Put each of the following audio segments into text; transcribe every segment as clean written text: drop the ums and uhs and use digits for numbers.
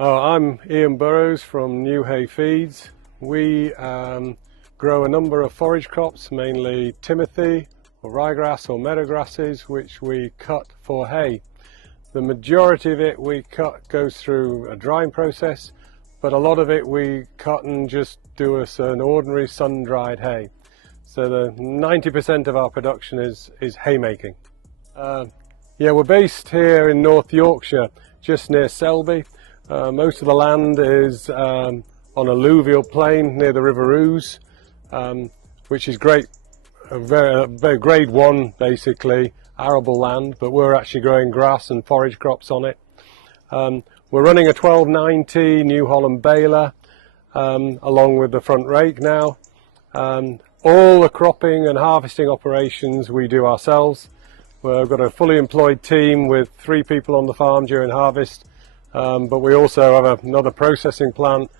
I'm Ian Burrows from New Hay Feeds. We grow a number of forage crops, mainly timothy or ryegrass or meadow grasses, which we cut for hay. The majority of it we cut goes through a drying process, but a lot of it we cut and just do us an ordinary sun-dried hay. So the 90% of our production is haymaking. We're based here in North Yorkshire, just near Selby. Most of the land is on alluvial plain near the River Ouse, which is great, very grade 1 basically, arable land, but we're actually growing grass and forage crops on it. We're running a 1290 New Holland baler along with the front rake now. All the cropping and harvesting operations we do ourselves. We've got a fully employed team with 3 people on the farm during harvest. But we also have another processing plant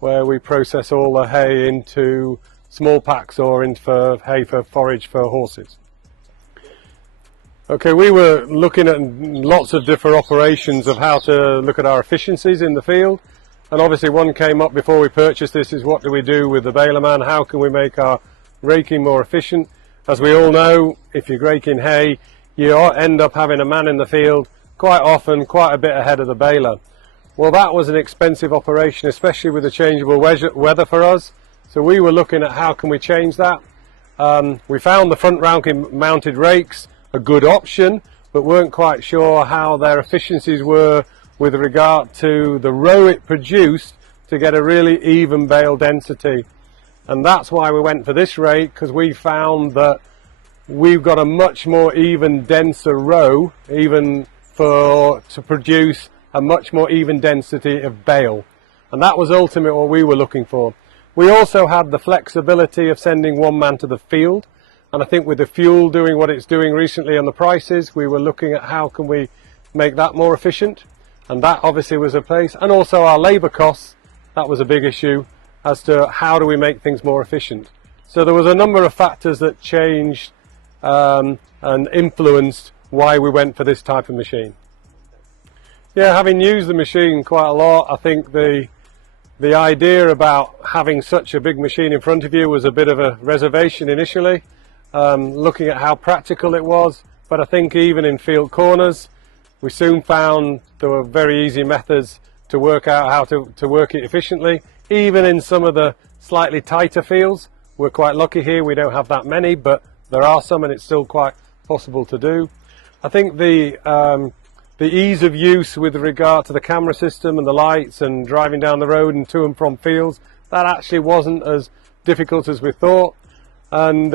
where we process all the hay into small packs or into hay for forage for horses. Okay, we were looking at lots of different operations of how to look at our efficiencies in the field, and obviously one came up before we purchased this is what do we do with the baler man, how can we make our raking more efficient. As we all know, if you're raking hay, you end up having a man in the field quite often quite a bit ahead of the baler. Well, that was an expensive operation, especially with the changeable weather for us. So we were looking at how can we change that. We found the front mounted rakes a good option, but weren't quite sure how their efficiencies were with regard to the row it produced to get a really even bale density. And that's why we went for this rake, because we found that we've got a much more even, denser row, to produce a much more even density of bale. And that was ultimately what we were looking for. We also had the flexibility of sending one man to the field, and I think with the fuel doing what it's doing recently on the prices, we were looking at how can we make that more efficient, and that obviously was a place. And also our labour costs, that was a big issue as to how do we make things more efficient. So there was a number of factors that changed and influenced why we went for this type of machine. Yeah, having used the machine quite a lot, I think the idea about having such a big machine in front of you was a bit of a reservation initially, looking at how practical it was. But I think even in field corners, we soon found there were very easy methods to work out how to work it efficiently. Even in some of the slightly tighter fields, we're quite lucky here, we don't have that many, but there are some and it's still quite possible to do. I think the ease of use with regard to the camera system and the lights and driving down the road and to and from fields, that actually wasn't as difficult as we thought. And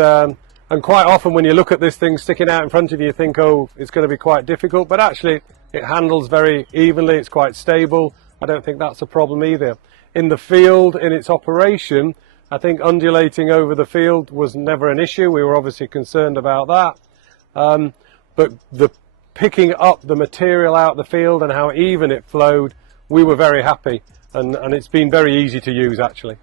quite often when you look at this thing sticking out in front of you, you think, oh, it's going to be quite difficult, but actually it handles very evenly, it's quite stable. I don't think that's a problem either. In the field, in its operation, I think undulating over the field was never an issue. We were obviously concerned about that. But the picking up the material out of the field and how even it flowed, we were very happy, and it's been very easy to use actually.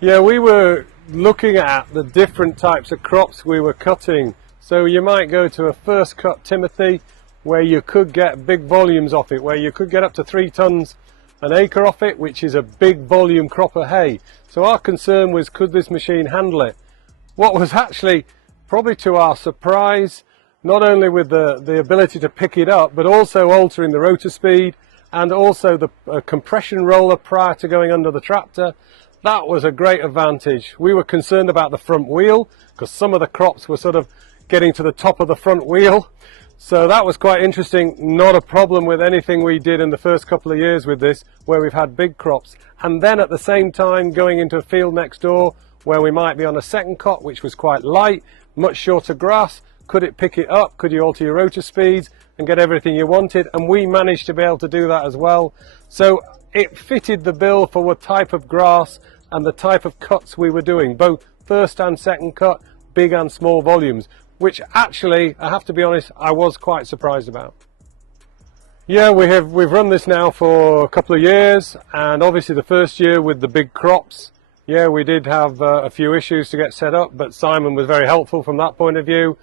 Yeah, we were looking at the different types of crops we were cutting. So you might go to a first cut timothy where you could get big volumes off it, where you could get up to 3 tons an acre off it, which is a big volume crop of hay. So our concern was, could this machine handle it? What was actually probably to our surprise, not only with the ability to pick it up, but also altering the rotor speed and also the compression roller prior to going under the tractor, that was a great advantage. We were concerned about the front wheel because some of the crops were sort of getting to the top of the front wheel. So that was quite interesting. Not a problem with anything we did in the first couple of years with this, where we've had big crops. And then at the same time going into a field next door where we might be on a second cut, which was quite light, much shorter grass. Could it pick it up? Could you alter your rotor speeds and get everything you wanted? And we managed to be able to do that as well. So it fitted the bill for what type of grass and the type of cuts we were doing, both first and second cut, big and small volumes, which actually, I have to be honest, I was quite surprised about. Yeah, we've run this now for a couple of years, and obviously the first year with the big crops, yeah, we did have a few issues to get set up, but Simon was very helpful from that point of view.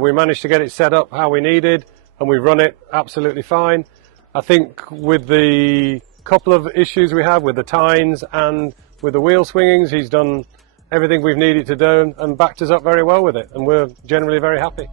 We managed to get it set up how we needed, and we've run it absolutely fine. I think with the couple of issues we have with the tines and with the wheel swingings, he's done everything we've needed to do and backed us up very well with it, and we're generally very happy.